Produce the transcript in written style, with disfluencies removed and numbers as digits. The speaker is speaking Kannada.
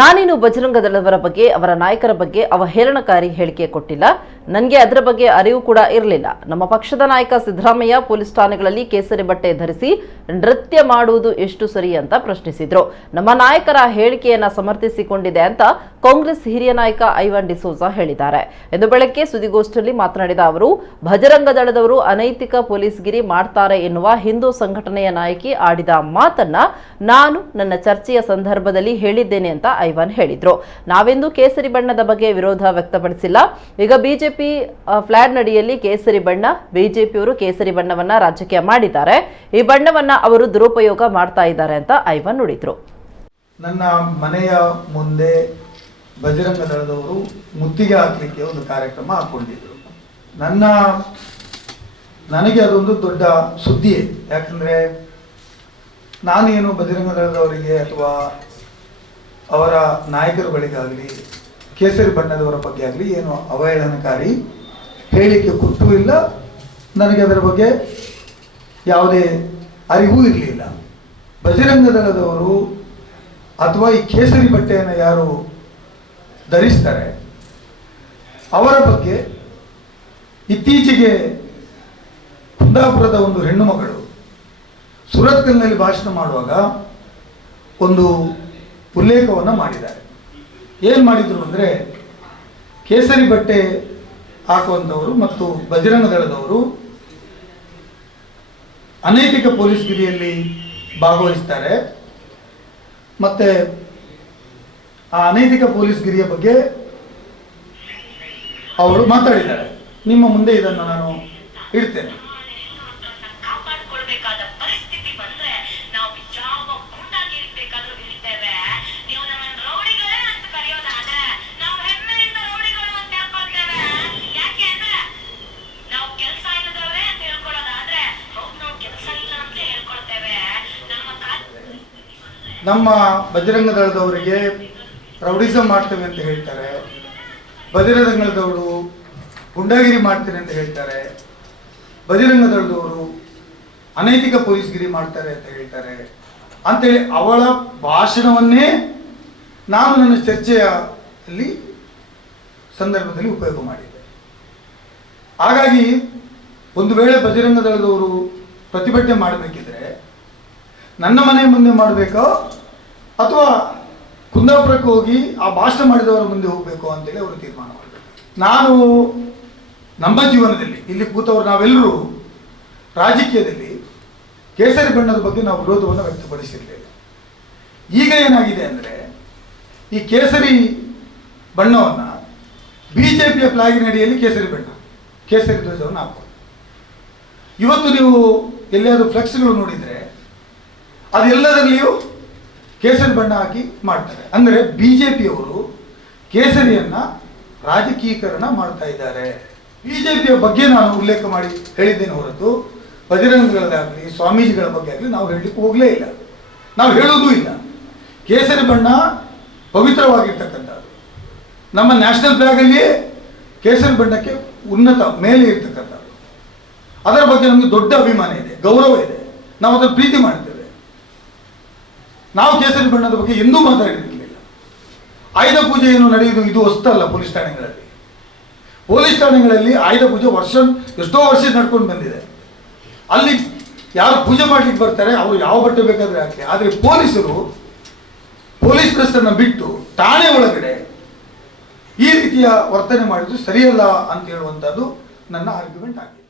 ನಾನೇನು ಬಜರಂಗ ದಳದವರ ಬಗ್ಗೆ ಅವರ ನಾಯಕರ ಬಗ್ಗೆ ಅವಹೇಳನಕಾರಿ ಹೇಳಿಕೆ ಕೊಟ್ಟಿಲ್ಲ. ನನಗೆ ಅದರ ಬಗ್ಗೆ ಅರಿವು ಕೂಡ ಇರಲಿಲ್ಲ. ನಮ್ಮ ಪಕ್ಷದ ನಾಯಕ ಸಿದ್ದರಾಮಯ್ಯ ಪೊಲೀಸ್ ಠಾಣೆಗಳಲ್ಲಿ ಕೇಸರಿ ಬಟ್ಟೆ ಧರಿಸಿ ನೃತ್ಯ ಮಾಡುವುದು ಎಷ್ಟು ಸರಿ ಅಂತ ಪ್ರಶ್ನಿಸಿದ್ರು. ನಮ್ಮ ನಾಯಕರ ಹೇಳಿಕೆಯನ್ನ ಸಮರ್ಥಿಸಿಕೊಂಡಿದೆ ಅಂತ ಕಾಂಗ್ರೆಸ್ ಹಿರಿಯ ನಾಯಕ ಐವನ್ ಡಿಸೋಜಾ ಹೇಳಿದ್ದಾರೆ. ಇಂದು ಬೆಳಗ್ಗೆ ಸುದ್ದಿಗೋಷ್ಠಿಯಲ್ಲಿ ಮಾತನಾಡಿದ ಅವರು, ಬಜರಂಗ ದಳದವರು ಅನೈತಿಕ ಪೊಲೀಸ್ಗಿರಿ ಮಾಡ್ತಾರೆ ಎನ್ನುವ ಹಿಂದೂ ಸಂಘಟನೆಯ ನಾಯಕಿ ಆಡಿದ ಮಾತನ್ನ ನಾನು ನನ್ನ ಚರ್ಚೆಯ ಸಂದರ್ಭದಲ್ಲಿ ಹೇಳಿದ್ದೇನೆ ಅಂತ ಐವನ್ ಹೇಳಿದ್ರು. ನಾವೆಂದು ಕೇಸರಿ ಬಣ್ಣದ ಬಗ್ಗೆ ವಿರೋಧ ವ್ಯಕ್ತಪಡಿಸಿಲ್ಲ. ಈಗ ಬಿಜೆಪಿ ಫ್ಲಾಗ್ ನಡಿಯಲ್ಲಿ ಕೇಸರಿ ಬಣ್ಣ, ಬಿಜೆಪಿಯವರು ಕೇಸರಿ ಬಣ್ಣವನ್ನ ರಾಜಕೀಯ ಮಾಡಿದ್ದಾರೆ. ಈ ಬಣ್ಣವನ್ನ ಅವರು ದುರುಪಯೋಗ ಮಾಡ್ತಾ ಇದ್ದಾರೆ ಅಂತ ಐವನ್ ನುಡಿದ್ರು. ನನ್ನ ಮನೆಯ ಮುಂದೆ ಬಜರಂಗ ದಳದವರು ಮುತ್ತಿಗೆ ಹಾಕಲಿಕ್ಕೆ ಒಂದು ಕಾರ್ಯಕ್ರಮ ಹಾಕೊಂಡಿದ್ರು. ನನಗೆ ಅದೊಂದು ದೊಡ್ಡ ಸುದ್ದಿಯೇ. ಯಾಕಂದ್ರೆ ನಾನೇನು ಬಜರಂಗ ದಳದವರಿಗೆ ಅಥವಾ ಅವರ ನಾಯಕರುಗಳಿಗಾಗಲಿ ಕೇಸರಿ ಬಣ್ಣದವರ ಬಗ್ಗೆ ಆಗಲಿ ಏನು ಅವಹೇಳನಕಾರಿ ಹೇಳಿಕೆ ಕೊಟ್ಟೂ ಇಲ್ಲ. ನನಗೆ ಅದರ ಬಗ್ಗೆ ಯಾವುದೇ ಅರಿವು ಇರಲಿಲ್ಲ. ಬಜರಂಗ ದಳದವರು ಅಥವಾ ಈ ಕೇಸರಿ ಬಟ್ಟೆಯನ್ನು ಯಾರು ಧರಿಸ್ತಾರೆ ಅವರ ಬಗ್ಗೆ ಇತ್ತೀಚೆಗೆ ಕುಂದಾಪುರದ ಒಂದು ಹೆಣ್ಣು ಮಗಳು ಸುರತ್ಕಲ್ನಲ್ಲಿ ಭಾಷಣ ಮಾಡುವಾಗ ಒಂದು ಉಲ್ಲೇಖವನ್ನು ಮಾಡಿದ್ದಾರೆ. ಏನು ಮಾಡಿದ್ರು ಅಂದರೆ, ಕೇಸರಿ ಬಟ್ಟೆ ಹಾಕುವಂಥವರು ಮತ್ತು ಬಜರಂಗ ದಳದವರು ಅನೈತಿಕ ಪೊಲೀಸ್ಗಿರಿಯಲ್ಲಿ ಭಾಗವಹಿಸ್ತಾರೆ. ಮತ್ತೆ ಆ ಅನೈತಿಕ ಪೊಲೀಸ್ಗಿರಿಯ ಬಗ್ಗೆ ಅವರು ಮಾತಾಡಿದ್ದಾರೆ. ನಿಮ್ಮ ಮುಂದೆ ಇದನ್ನು ನಾನು ಇಡ್ತೇನೆ. ನಮ್ಮ ಬಜರಂಗ ದಳದವರಿಗೆ ರೌಡಿಸಮ್ ಮಾಡ್ತೇವೆ ಅಂತ ಹೇಳ್ತಾರೆ, ಬಜರಂಗ ದಳದವರು ಗುಂಡಾಗಿರಿ ಮಾಡ್ತೇನೆ ಅಂತ ಹೇಳ್ತಾರೆ, ಬಜರಂಗ ದಳದವರು ಅನೈತಿಕ ಪೊಲೀಸ್ಗಿರಿ ಮಾಡ್ತಾರೆ ಅಂತ ಹೇಳ್ತಾರೆ ಅಂತೇಳಿ ಅವಳ ಭಾಷಣವನ್ನೇ ನಾನು ನನ್ನ ಚರ್ಚೆಯಲ್ಲಿ ಸಂದರ್ಭದಲ್ಲಿ ಉಪಯೋಗ ಮಾಡಿದ್ದೆ. ಹಾಗಾಗಿ ಒಂದು ವೇಳೆ ಬಜರಂಗ ದಳದವರು ಪ್ರತಿಭಟನೆ ಮಾಡಬೇಕಿದ್ರೆ ನನ್ನ ಮನೆ ಮುಂದೆ ಮಾಡಬೇಕೋ ಅಥವಾ ಕುಂದಾಪುರಕ್ಕೆ ಹೋಗಿ ಆ ಭಾಷಣ ಮಾಡಿದವರ ಮುಂದೆ ಹೋಗಬೇಕು ಅಂತೇಳಿ ಅವರು ತೀರ್ಮಾನ ಮಾಡಬೇಕು. ನಾನು ನಮ್ಮ ಜೀವನದಲ್ಲಿ ಇಲ್ಲಿ ಕೂತವರು ನಾವೆಲ್ಲರೂ ರಾಜಕೀಯದಲ್ಲಿ ಕೇಸರಿ ಬಣ್ಣದ ಬಗ್ಗೆ ನಾವು ವಿರೋಧವನ್ನು ವ್ಯಕ್ತಪಡಿಸಿರಲಿಲ್ಲ. ಈಗ ಏನಾಗಿದೆ ಅಂದರೆ, ಈ ಕೇಸರಿ ಬಣ್ಣವನ್ನು ಬಿಜೆಪಿಯ ಫ್ಲಾಗಿನಡಿಯಲ್ಲಿ ಕೇಸರಿ ಬಣ್ಣ, ಕೇಸರಿ ಧ್ವಜವನ್ನು ಹಾಕೋದು. ಇವತ್ತು ನೀವು ಎಲ್ಲಿಯಾದರೂ ಫ್ಲೆಕ್ಸ್ಗಳು ನೋಡಿದರೆ ಅದೆಲ್ಲದರಲ್ಲಿಯೂ ಕೇಸರಿ ಬಣ್ಣ ಹಾಕಿ ಮಾಡ್ತಾರೆ. ಅಂದರೆ ಬಿಜೆಪಿಯವರು ಕೇಸರಿಯನ್ನ ರಾಜಕೀಕರಣ ಮಾಡ್ತಾ ಇದ್ದಾರೆ. ಬಿಜೆಪಿಯ ಬಗ್ಗೆ ನಾನು ಉಲ್ಲೇಖ ಮಾಡಿ ಹೇಳಿದ್ದೇನೆ ಹೊರತು ಬಜರಂಗಗಳಾಗಲಿ ಸ್ವಾಮೀಜಿಗಳ ಬಗ್ಗೆ ಆಗಲಿ ನಾವು ಹೇಳಲಿಕ್ಕೆ ಹೋಗಲೇ ಇಲ್ಲ, ನಾವು ಹೇಳೋದೂ ಇಲ್ಲ. ಕೇಸರಿ ಬಣ್ಣ ಪವಿತ್ರವಾಗಿರ್ತಕ್ಕಂಥದ್ದು. ನಮ್ಮ ನ್ಯಾಷನಲ್ ಫ್ಲಾಗಲ್ಲಿಯೇ ಕೇಸರಿ ಬಣ್ಣಕ್ಕೆ ಉನ್ನತ ಮೇಲೆ ಇರ್ತಕ್ಕಂಥದ್ದು. ಅದರ ಬಗ್ಗೆ ನಮಗೆ ದೊಡ್ಡ ಅಭಿಮಾನ ಇದೆ, ಗೌರವ ಇದೆ, ನಾವು ಅದನ್ನು ಪ್ರೀತಿ ಮಾಡ್ತೇವೆ. ನಾವು ಕೇಸರಿ ಬಣ್ಣದ ಬಗ್ಗೆ ಎಂದೂ ಮಾತಾಡಿರಲಿಲ್ಲ. ಆಯುಧ ಪೂಜೆ ಏನು ನಡೆಯುವುದು ಇದು ಹೊಸ್ತಲ್ಲ. ಪೊಲೀಸ್ ಠಾಣೆಗಳಲ್ಲಿ ಆಯುಧ ಪೂಜೆ ಎಷ್ಟೋ ವರ್ಷ ನಡ್ಕೊಂಡು ಬಂದಿದೆ. ಅಲ್ಲಿ ಯಾರು ಪೂಜೆ ಮಾಡ್ಲಿಕ್ಕೆ ಬರ್ತಾರೆ ಅವರು ಯಾವ ಬಟ್ಟೆ ಬೇಕಾದ್ರೆ ಹಾಕಲಿ. ಆದರೆ ಪೊಲೀಸರು ಪೊಲೀಸ್ ಡ್ರೆಸ್ಸನ್ನು ಬಿಟ್ಟು ಠಾಣೆ ಒಳಗಡೆ ಈ ರೀತಿಯ ವರ್ತನೆ ಮಾಡಿದ್ದು ಸರಿಯಲ್ಲ ಅಂತ ಹೇಳುವಂಥದ್ದು ನನ್ನ ಆರ್ಗ್ಯುಮೆಂಟ್ ಆಗಿದೆ.